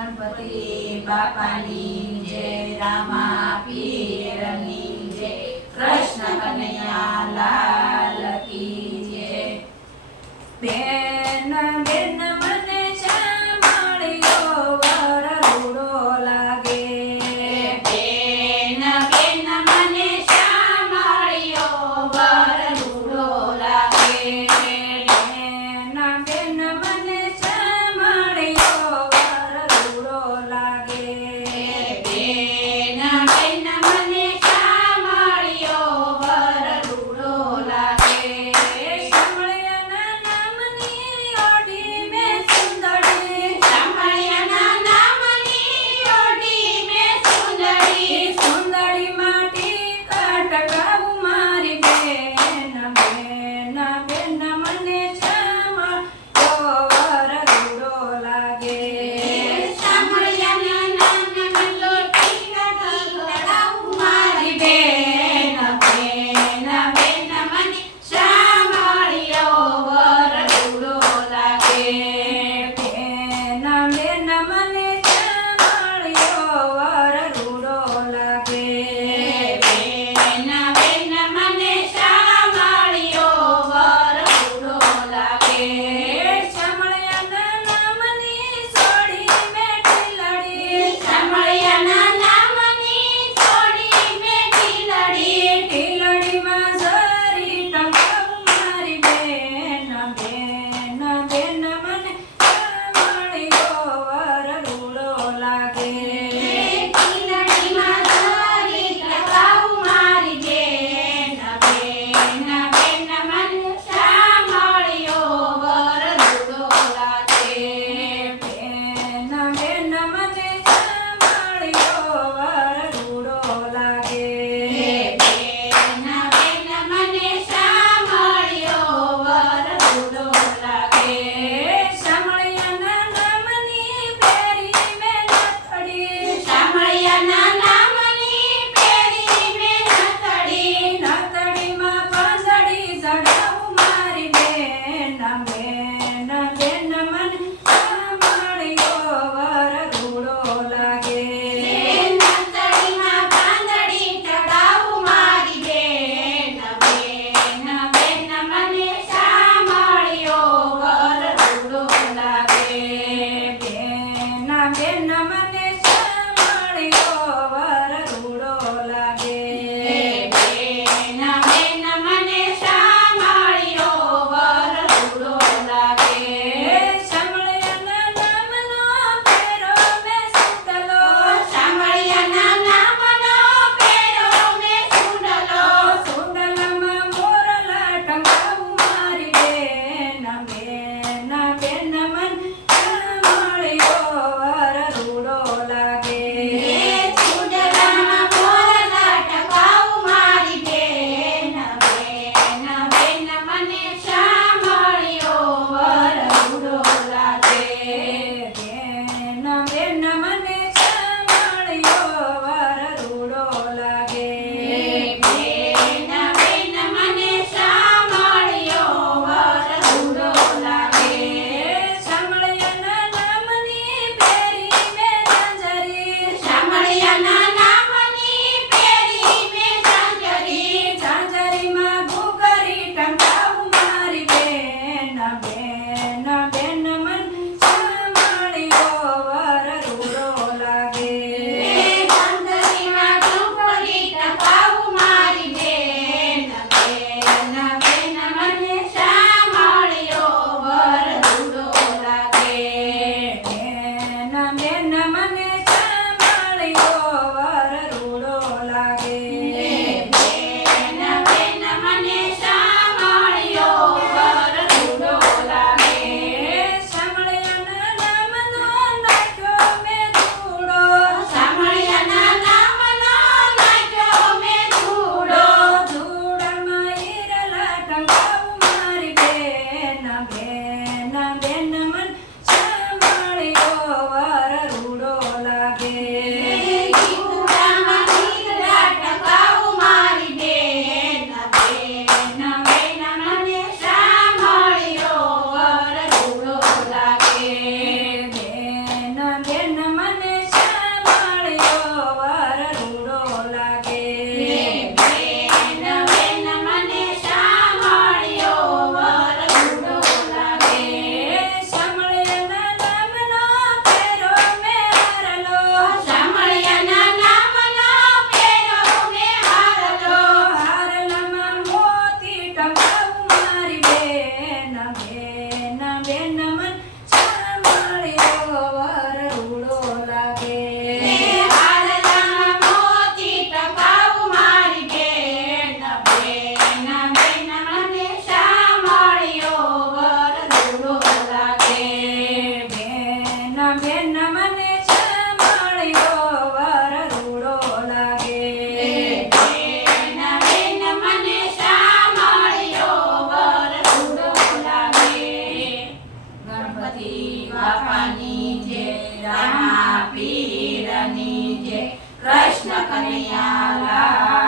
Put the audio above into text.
ગણપતિ બાપાની જય રામા પીરની જય કૃષ્ણ કનૈયા લાલ કી જય. બેન બેન કૃષ્ણ કનૈયા